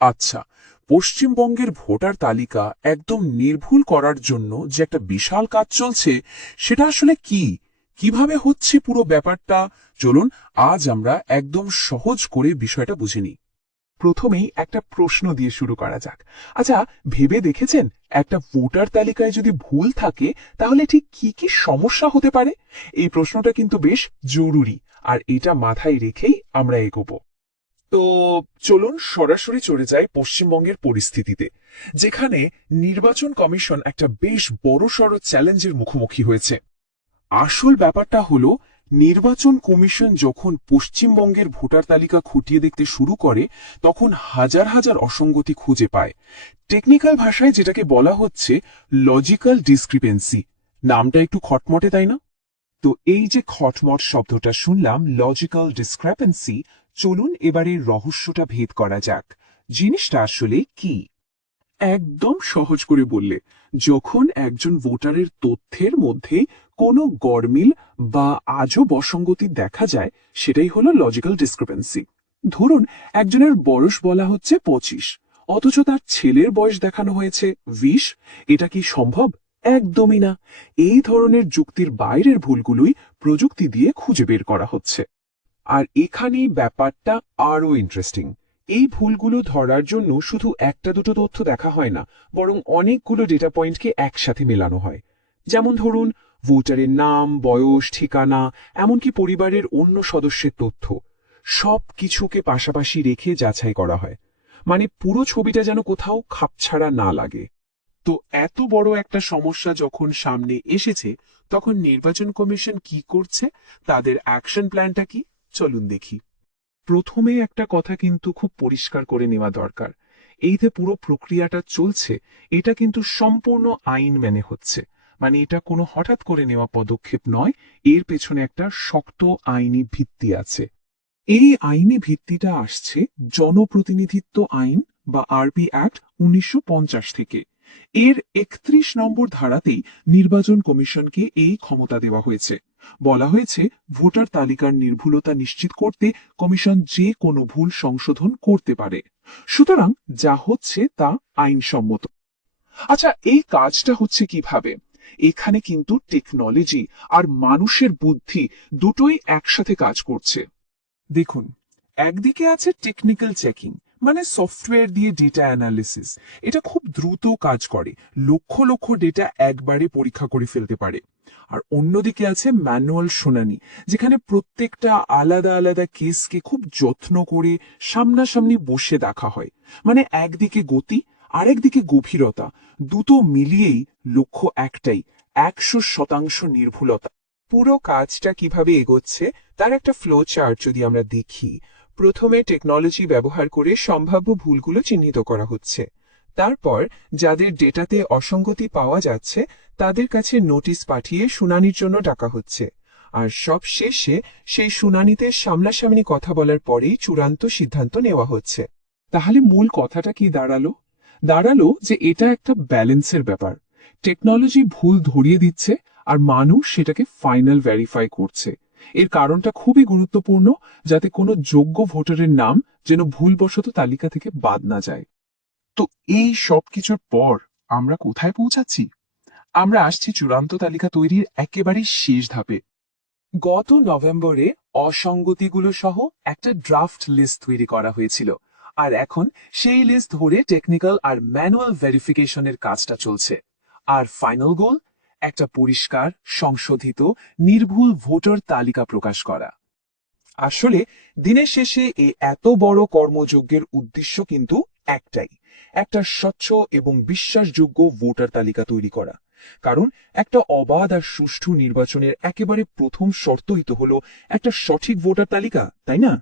আচ্ছা, পশ্চিমবঙ্গের ভোটার তালিকা একদম নির্ভুল করার জন্য যে একটা বিশাল কাজ চলছে, সেটা আসলে কি, কিভাবে হচ্ছে পুরো ব্যাপারটা? চলুন আজ আমরা একদম সহজ করে বিষয়টা বুঝে নিই। প্রথমেই একটা প্রশ্ন দিয়ে শুরু করা যাক। আচ্ছা, ভেবে দেখেছেন একটা ভোটার তালিকায় যদি ভুল থাকে তাহলে ঠিক কি কি সমস্যা হতে পারে? এই প্রশ্নটা কিন্তু বেশ জরুরি, আর এটা মাথায় রেখেই আমরা এগোবো। তো চলুন সরাসরি চলে যাই পশ্চিমবঙ্গের পরিস্থিতিতে, যেখানে নির্বাচন কমিশন একটা বেশ বড়সড় চ্যালেঞ্জের মুখোমুখি হয়েছে। আসল ব্যাপারটা হলো, নির্বাচন কমিশন যখন পশ্চিমবঙ্গের ভোটার তালিকা খুঁটিয়ে দেখতে শুরু করে, তখন হাজার হাজার অসঙ্গতি খুঁজে পায়। টেকনিক্যাল ভাষায় যেটাকে বলা হচ্ছে লজিক্যাল ডিসক্রিপেন্সি। নামটা একটু খটমটে, তাই না? তো এই যে খটমট শব্দটা শুনলাম, লজিক্যাল ডিসক্রেপেন্সি, চলুন এবারে রহস্যটা ভেদ করা যাক। জিনিসটা আসলে কি? একদম সহজ করে বললে, যখন একজন ভোটারের তথ্যের মধ্যে কোনো গরমিল বা আজব অসঙ্গতি দেখা যায়, সেটাই হলো লজিক্যাল ডিসক্রিপেন্সি। ধরুন, একজনের বয়স বলা হচ্ছে 25, অথচ তার ছেলের বয়স দেখানো হয়েছে 20। এটা কি সম্ভব? একদমই না। এই ধরনের যুক্তির বাইরের ভুলগুলোই প্রযুক্তি দিয়ে খুঁজে বের করা হচ্ছে। আর এখানেই ব্যাপারটা আরো ইন্টারেস্টিং। এই ভুলগুলো ধরার জন্য শুধু একটা দুটো তথ্য দেখা হয় না, বরং অনেকগুলো ডেটা পয়েন্টকে একসাথে মেলানো হয়। যেমন ধরুন, ভোটারের নাম, বয়স, ঠিকানা, এমনকি পরিবারের অন্য সদস্যের তথ্য, সব কিছুকে পাশাপাশি রেখে যাচাই করা হয়। মানে পুরো ছবিটা যেন কোথাও খাপছাড়া না লাগে। তো এত বড় একটা সমস্যা যখন সামনে এসেছে, তখন নির্বাচন কমিশন কি করছে, তাদের অ্যাকশন প্ল্যানটা কি? চলুন দেখি। প্রথমে একটা কথা কিন্তু খুব পরিষ্কার করে নেওয়া দরকার। এই যে পুরো প্রক্রিয়াটা চলছে, এটা কিন্তু সম্পূর্ণ আইন মেনে হচ্ছে। মানে এটা কোনো হঠাৎ করে নেওয়া পদক্ষেপ নয়, এর পেছনে একটা শক্ত আইনি ভিত্তি আছে। এই আইনি ভিত্তিটা আসছে জনপ্রতিনিধিত্ব আইন বা আরপি অ্যাক্ট 1950 থেকে। এর 31 নম্বর ধারাতেই নির্বাচন কমিশনকে এই ক্ষমতা দেওয়া হয়েছে। বলা হয়েছে, ভোটার তালিকার নির্ভুলতা নিশ্চিত করতে কমিশন যে কোনো ভুল সংশোধন করতে পারে। সুতরাং যা হচ্ছে তা আইনসম্মত। আচ্ছা, এই কাজটা হচ্ছে কিভাবে? এখানে কিন্তু টেকনোলজি আর মানুষের বুদ্ধি দুটোই একসাথে কাজ করছে। দেখুন, একদিকে আছে টেকনিক্যাল চেকিং, মানে সফটওয়্যার দিয়ে ডেটা অ্যানালিসিস। এটা খুব দ্রুত কাজ করে, লক্ষ লক্ষ ডেটা একবারে পরীক্ষা করে ফেলতে পারে। আর অন্যদিকে আছে ম্যানুয়াল শুনানি, যেখানে প্রত্যেকটা আলাদা আলাদা কেসকে খুব যত্ন করে সামনাসামনি বসে দেখা হয়। মানে একদিকে গতি, আরেকদিকে গভীরতা, দুটো মিলিয়েই লক্ষ্য একটাই, 100% নির্ভুলতা। পুরো কাজটা কিভাবে এগোচ্ছে তার একটা ফ্লো চার্ট যদি আমরা দেখি, প্রথমে টেকনোলজি ব্যবহার করে সম্ভাব্য ভুলগুলো চিহ্নিত করা হচ্ছে। তারপর যাদের ডেটাতে অসঙ্গতি পাওয়া যাচ্ছে, তাদের কাছে নোটিশ পাঠিয়ে শুনানির জন্য ডাকা হচ্ছে। আর সব শেষে সেই শুনানিতে সামনাসামনি কথা বলার পরেই চূড়ান্ত সিদ্ধান্ত নেওয়া হচ্ছে। তাহলে মূল কথাটা কি দাঁড়ালো? দাঁড়ালো যে এটা একটা ব্যালেন্সের ব্যাপার। টেকনোলজি ভুল ধরিয়ে দিচ্ছে, আর মানুষ সেটাকে ফাইনাল ভেরিফাই করছে। এর কারণটা খুবই গুরুত্বপূর্ণ, যাতে কোনো যোগ্য ভোটারের নাম যেন ভুলবশত তালিকা থেকে বাদ না যায়। তো এই সব কিছুর পর আমরা কোথায় পৌঁছাচ্ছি? আমরা আসছি চূড়ান্ত তালিকা তৈরির একেবারে শেষ ধাপে। গত নভেম্বরে অসঙ্গতিগুলো সহ একটা ড্রাফট লিস্ট তৈরি করা হয়েছিল, আর এখন সেই লিস্ট ধরে টেকনিক্যাল আর ম্যানুয়াল ভেরিফিকেশনের কাজটা চলছে। আর ফাইনাল গোল, একটা পরিষ্কার, সংশোধিত, নির্ভুল ভোটার তালিকা প্রকাশ করা। আসলে দিনের শেষে এই এত বড় কর্মযজ্ঞের উদ্দেশ্য কিন্তু একটাই, একটা স্বচ্ছ এবং বিশ্বাসযোগ্য ভোটার তালিকা তৈরি করা। কারণ একটা অবাধ আর সুষ্ঠু নির্বাচনের একেবারে প্রথম শর্তই তো হলো একটা সঠিক ভোটার তালিকা, তাই না?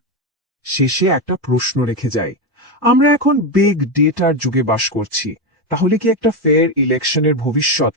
শেষে একটা প্রশ্ন রেখে যায়, আমরা এখন বিগ ডেটার যুগে বাস করছি, তাহলে কি একটা ফেয়ার ইলেকশনের ভবিষ্যৎ